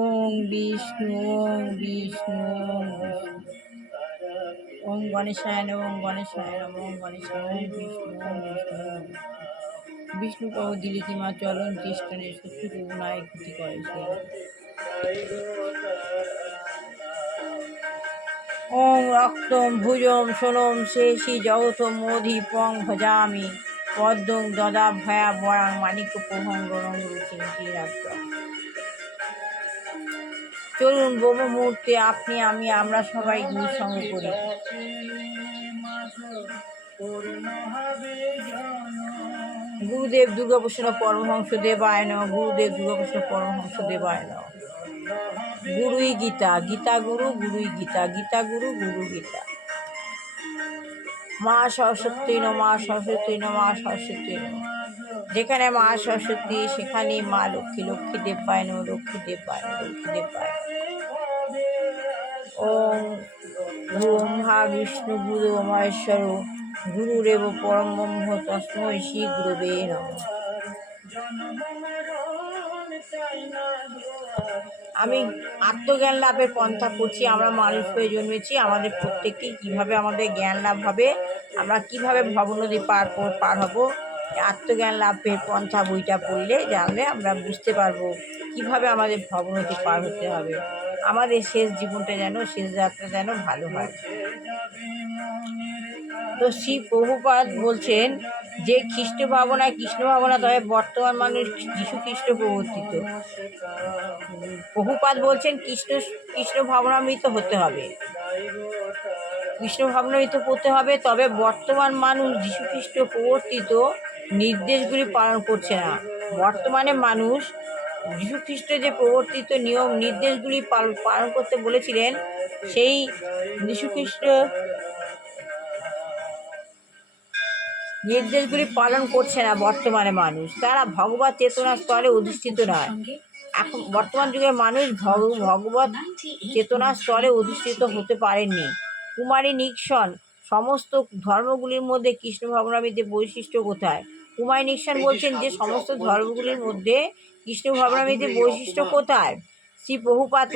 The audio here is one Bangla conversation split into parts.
ওং বিষ্ণু ওং বিষ্ণু ওং বিষ্ণু ওং গণেশায় নমঃ ওং গণেশায় নমঃ ওং গণেশায় ওং বিষ্ণু ওং বিষ্ণু ওং বিষ্ণু পাও দিলে কি মা চলন খ্রিস্টানের শত্রু প্রভু নাই ক্ষতি করে সে। ওং রক্তম ভুজম সোনম শেষি জগতম মোধিপং ভজামি পদ্মং দদা ভয়া বরাং মানিক্য প্রভং রং রুচিন্তি রাত্র। চলুন ব্রহ্ম মুহূর্তে আপনি আমি আমরা সবাই গুরুসঙ্গ করি। গুরুদেব দুর্গাপ্রসন্ন পরমহংস দেবায় নমঃ। গুরুদেব দুর্গাপ্রসন্ন পরমহংস দেবায় নমঃ। গুরুই গীতা, গীতা গুরু, গুরুই গীতা, গীতা গুরু, গুরু গীতা। মা সরস্বতী নমঃ, মা সরস্বতী নমঃ, মা সরস্বতী নমঃ। যেখানে মা সরস্বতী সেখানে মা লক্ষ্মী, লক্ষ্মী দেব পায় নমঃ, লক্ষ্মী দেব পায় নমঃ, লক্ষ্মী দেব পায়। ওম ব্রহ্মা বিষ্ণু গুরু মহেশ্বর গুরুরেব পরম ব্রহ্ম তস্মৈ শ্রী গুরবে নমঃ। আমি আত্মজ্ঞান লাভের পন্থা করছি। আমরা মানুষ হয়ে জন্মেছি, আমাদের প্রত্যেককেই কীভাবে আমাদের জ্ঞান লাভ হবে, আমরা কীভাবে ভবনদী পার হব, আত্মজ্ঞান লাভের পন্থা বইটা পড়লে জানলে আমরা বুঝতে পারবো কীভাবে আমাদের ভবনদী পার হতে হবে। আমাদের শেষ জীবনটা যেন, শেষ যাত্রা যেন ভালো হয়। তো শ্রী প্রভুপাদ বলছেন যে খ্রিস্ট ভাবনায় কৃষ্ণ ভাবনা, তবে বর্তমান মানুষ যীশু খ্রিস্ট প্রবর্তিত। প্রভুপাদ বলছেন কৃষ্ণ ভাবনামৃত হতে হবে, কৃষ্ণ ভাবনামৃত হতে হবে। তবে বর্তমান মানুষ যীশু খ্রিস্ট প্রবর্তিত নির্দেশগুলি পালন করছে না। বর্তমানে মানুষ যীশু খ্রিস্ট যে প্রবর্তিত নিয়ম নির্দেশগুলি পালন করতে বলেছিলেন, সেই যীশু খ্রিস্ট নির্দেশগুলি পালন করছে না বর্তমানে মানুষ। তারা ভগবত চেতনার স্তরে অধিষ্ঠিত নয়। এখন বর্তমান যুগের মানুষ ভগবত চেতনার স্তরে অধিষ্ঠিত হতে পারেননি। কুমারী নিক্সন সমস্ত ধর্মগুলির মধ্যে কৃষ্ণ ভাবনামৃতের বৈশিষ্ট্য কোথায়? কুমারী নিক্সন বলছেন যে সমস্ত ধর্মগুলির মধ্যে কৃষ্ণ ভাবনামৃতের বৈশিষ্ট্য কোথায়? শ্রী প্রভুপাদ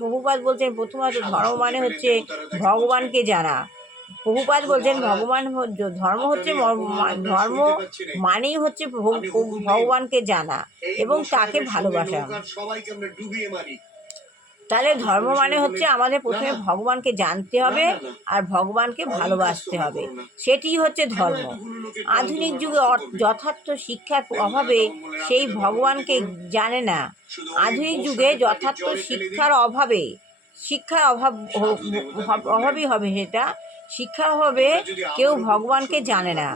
প্রভুপাদ বলছেন প্রথমত ধর্ম মানে হচ্ছে ভগবানকে জানা। প্রভুপাদ বলছেন ধর্ম হচ্ছে ধর্ম মানেই হচ্ছে ভগবানকে জানা এবং তাকে ভালোবাসা। তাহলে ধর্ম মানে হচ্ছে আমাদের প্রথমে ভগবানকে জানতে হবে আর ভগবানকে ভালোবাসতে হবে, সেটি হচ্ছে ধর্ম। আধুনিক যুগে যথার্থ শিক্ষার অভাবে সেই ভগবানকে জানে না। আধুনিক যুগে যথার্থ শিক্ষার অভাবই হবে সেটা। শিক্ষার অভাবে কেউ ভগবানকে জানে না,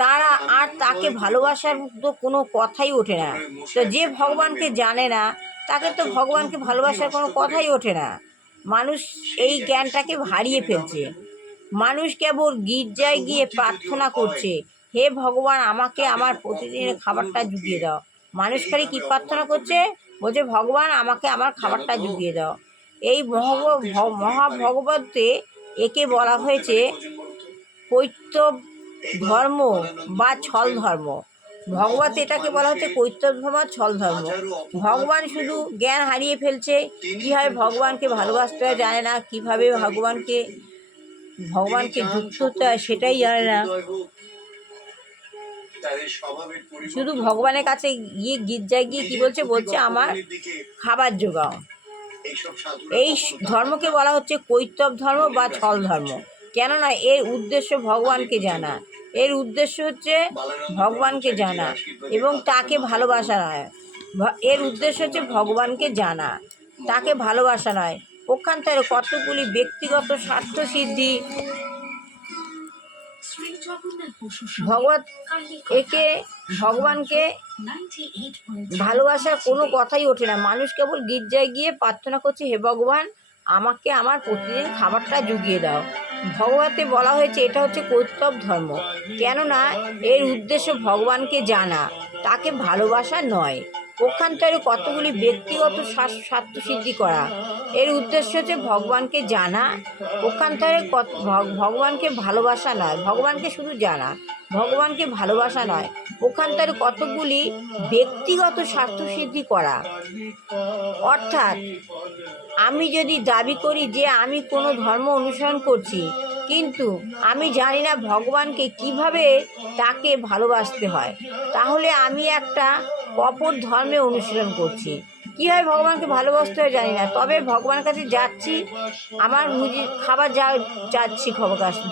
তারা আর তাকে ভালোবাসার তো কোনো কথাই ওঠে না। তো যে ভগবানকে জানে না তাকে তো ভগবানকে ভালোবাসার কোনো কথাই ওঠে না। মানুষ এই জ্ঞানটাকে হারিয়ে ফেলছে। মানুষ কেবল গির্জায় গিয়ে প্রার্থনা করছে, হে ভগবান আমাকে আমার প্রতিদিনের খাবারটা জুগিয়ে দাও। মানুষ খালি কী প্রার্থনা করছে? বলছে ভগবান আমাকে আমার খাবারটা জুগিয়ে দাও। এই মহাভগবতে একে বলা হয়েছে কৈতব ধর্ম বা ছল ধর্ম। ভগবত এটাকে বলা হচ্ছে কৈতব ধর্ম, ছল ধর্ম। ভগবান শুধু জ্ঞান হারিয়ে ফেলছে, কীভাবে ভগবানকে ভালোবাসতে হয় জানে না, কীভাবে ভগবানকে যুক্ত হতে হয় সেটাই জানে না। শুধু ভগবানের কাছে গিয়ে গির্জায় গিয়ে কি বলছে আমার খাবার জোগাও। এই ধর্মকে বলা হচ্ছে কৈতব ধর্ম বা ছল ধর্ম। কেননা এর উদ্দেশ্য ভগবানকে জানা, এর উদ্দেশ্য হচ্ছে ভগবানকে জানা এবং তাকে ভালোবাসা নয়। এর উদ্দেশ্য হচ্ছে ভগবানকে জানা, তাকে ভালোবাসা নয়। পক্ষান্তরে কতগুলি ব্যক্তিগত স্বার্থ সিদ্ধি ভগবানকে ভালোবাসার কোনো কথাই ওঠে না। মানুষ কেবল গির্জায় গিয়ে প্রার্থনা করছে, হে ভগবান আমাকে আমার প্রতিদিন খাবারটা জুগিয়ে দাও। ভগবতে বলা হয়েছে এটা হচ্ছে কৈতব ধর্ম, কেননা এর উদ্দেশ্য ভগবানকে জানা, তাকে ভালোবাসা নয়। পক্ষান্তরে কতগুলি ব্যক্তিগত স্বার্থ সিদ্ধি করা। এর উদ্দেশ্য হচ্ছে ভগবানকে জানা, পক্ষান্তরে ভগবানকে ভালোবাসা নয়, ভগবানকে শুধু জানা, ভগবানকে ভালোবাসা নয়, পক্ষান্তরে কতগুলি ব্যক্তিগত স্বার্থ সিদ্ধি করা। অর্থাৎ আমি যদি দাবি করি যে আমি কোনো ধর্ম অনুসরণ করছি, কিন্তু আমি জানি না ভগবানকে কিভাবে তাকে ভালোবাসতে হয়, তাহলে আমি একটা অপর ধর্মে অনুশীলন করছি। কীভাবে ভগবানকে ভালোবাসতে হয় জানি না, তবে ভগবানের কাছে যাচ্ছি, আমার খাবার চাচ্ছি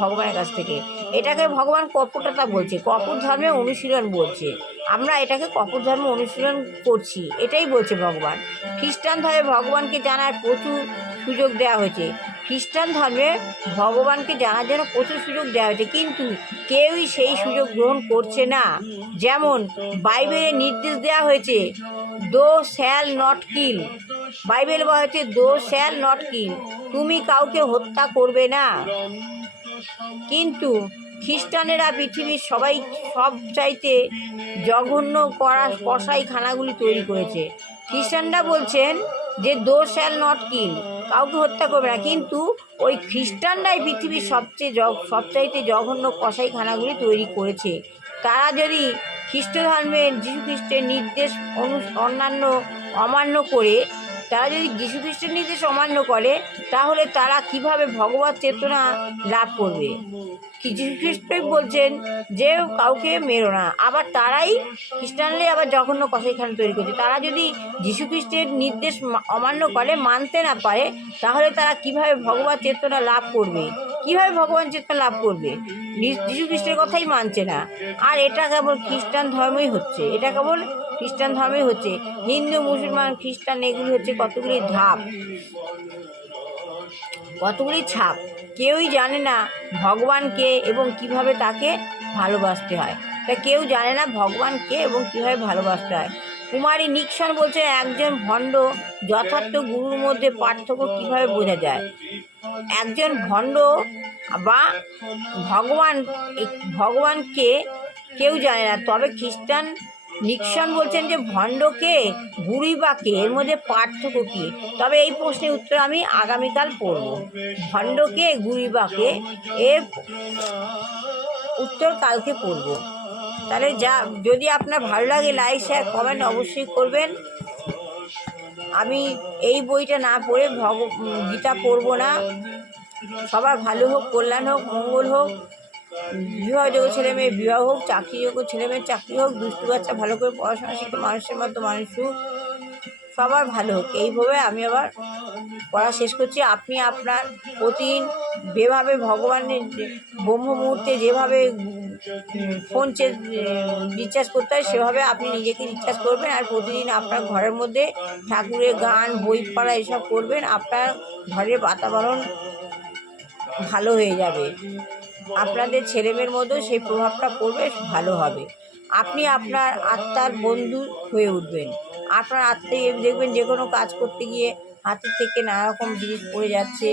ভগবানের কাছ থেকে। এটাকে ভগবান কপটতা বলছে, কপট ধর্মে অনুশীলন বলছে। আমরা এটাকে কপট ধর্ম অনুশীলন করছি, এটাই বলছে ভগবান। খ্রিস্টান ধর্মে ভগবানকে জানার প্রচুর সুযোগ দেওয়া হয়েছে, খ্রিস্টান ধর্মে ভগবানকে জানার জন্য প্রচুর সুযোগ দেওয়া হয়েছে, কিন্তু কেউই সেই সুযোগ গ্রহণ করছে না। যেমন বাইবেলে নির্দেশ দেওয়া হয়েছে দো শ্যাল নট কিল, বাইবেল বলা হয়েছে দো শ্যাল নট কিল, তুমি কাউকে হত্যা করবে না। কিন্তু খ্রিস্টানেরা পৃথিবীর সবচাইতে জঘন্য কসাইখানাগুলি তৈরি করেছে। খ্রিস্টানরা বলছেন যে দো শ্যাল নট কিল, কাউকে হত্যা করবে না, কিন্তু ওই খ্রিস্টানরাই পৃথিবীর সবচাইতে জঘন্য কসাইখানাগুলি তৈরি করেছে। তারা যদি খ্রিস্ট ধর্মের যীশুখ্রিস্টের নির্দেশ অন্যান্য অমান্য করে, তারা যদি যীশুখ্রিস্টের নির্দেশ অমান্য করে, তাহলে তারা কিভাবে ভগবত চেতনা লাভ করবে? যীশুখ্রিস্টই বলছেন যে কাউকে মেরো না, আবার তারাই খ্রিস্টানরাই আবার জঘন্য কসাইখানা তৈরি করছে। তারা যদি যীশুখ্রিস্টের নির্দেশ অমান্য করে, মানতে না পারে, তাহলে তারা কিভাবে ভগবত চেতনা লাভ করবে? কিভাবে ভগবান চেতনা লাভ করবে? যীশুখ্রিস্টের কথাই মানছে না। আর এটা কেবল খ্রিস্টান ধর্মই হচ্ছে, এটা কেবল খ্রিস্টান ধর্মই হচ্ছে। হিন্দু, মুসলমান, খ্রিস্টান এগুলি হচ্ছে কতগুলি ধাপ, কতগুলি ছাপ। কেউই জানে না ভগবানকে এবং কিভাবে তাকে ভালোবাসতে হয়। তা কেউ জানে না ভগবানকে এবং কিভাবে ভালোবাসতে হয়। কুমারী নিক্সন বলছে একজন ভণ্ড যথার্থ গুরুর মধ্যে পার্থক্য কিভাবে বোঝা যায়। একজন ভণ্ড বা ভগবানকে কেউ জানে না, তবে খ্রিস্টান নিক্সন বলছেন যে ভণ্ডকে গুরুই বা কে, এর মধ্যে পার্থক্য কী? তবে এই প্রশ্নের উত্তর আমি আগামীকাল পড়ব। ভণ্ডকে গুরুই বা কে, এর উত্তর কালকে পড়ব। তাহলে যদি আপনার ভালো লাগে লাইক শেয়ার কমেন্ট অবশ্যই করবেন। আমি এই বইটা না পড়ে গীতা পড়ব না। সবার ভালো হোক, কল্যাণ হোক, মঙ্গল হোক, বিবাহযোগ্য ছেলে মেয়ে বিবাহ হোক, চাকরিযোগ্য ছেলে মেয়ের চাকরি হোক, দুষ্টু বাচ্চা ভালো করে পড়াশোনা শিখে মানুষের মতো মানুষ হোক, সবার ভালো হোক, এইভাবে আমি আবার পড়া শেষ করছি। আপনি আপনার প্রতিদিন যেভাবে ভগবানের ব্রহ্ম মুহূর্তে যেভাবে ফোন রিচার্জ করতে হয়, সেভাবে আপনি নিজেকে রিচার্জ করবেন। আর প্রতিদিন আপনার ঘরের মধ্যে ঠাকুরের গান, বই পড়া এসব করবেন, আপনার ঘরের বাতাবরণ ভালো হয়ে যাবে, আপনাদের ছেলেমেয়ের মধ্যেও সেই প্রভাবটা পড়বে, ভালো হবে। আপনি আপনার আত্মার বন্ধু হয়ে উঠবেন। আপনার আত্মায় দেখবেন যে কোনো কাজ করতে গিয়ে হাতের থেকে নানা রকম জিনিস পড়ে যাচ্ছে,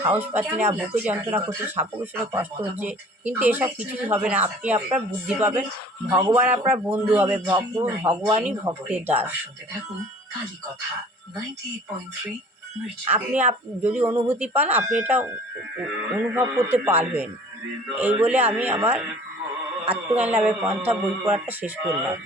সাহস পাচ্ছি না, বুকে যন্ত্রণা করছে, সাপোকেশনে কষ্ট হচ্ছে, কিন্তু এসব কিছুই হবে না। আপনি আপনার বুদ্ধি পাবেন, ভগবান আপনার বন্ধু হবে, ভগবানই ভক্তের দাস। আপনি যদি অনুভূতি পান, আপনি এটা অনুভব করতে পারবেন। এই বলে আমি আমার আত্মজ্ঞান লাভের পন্থা বই পড়াটা শেষ করলাম।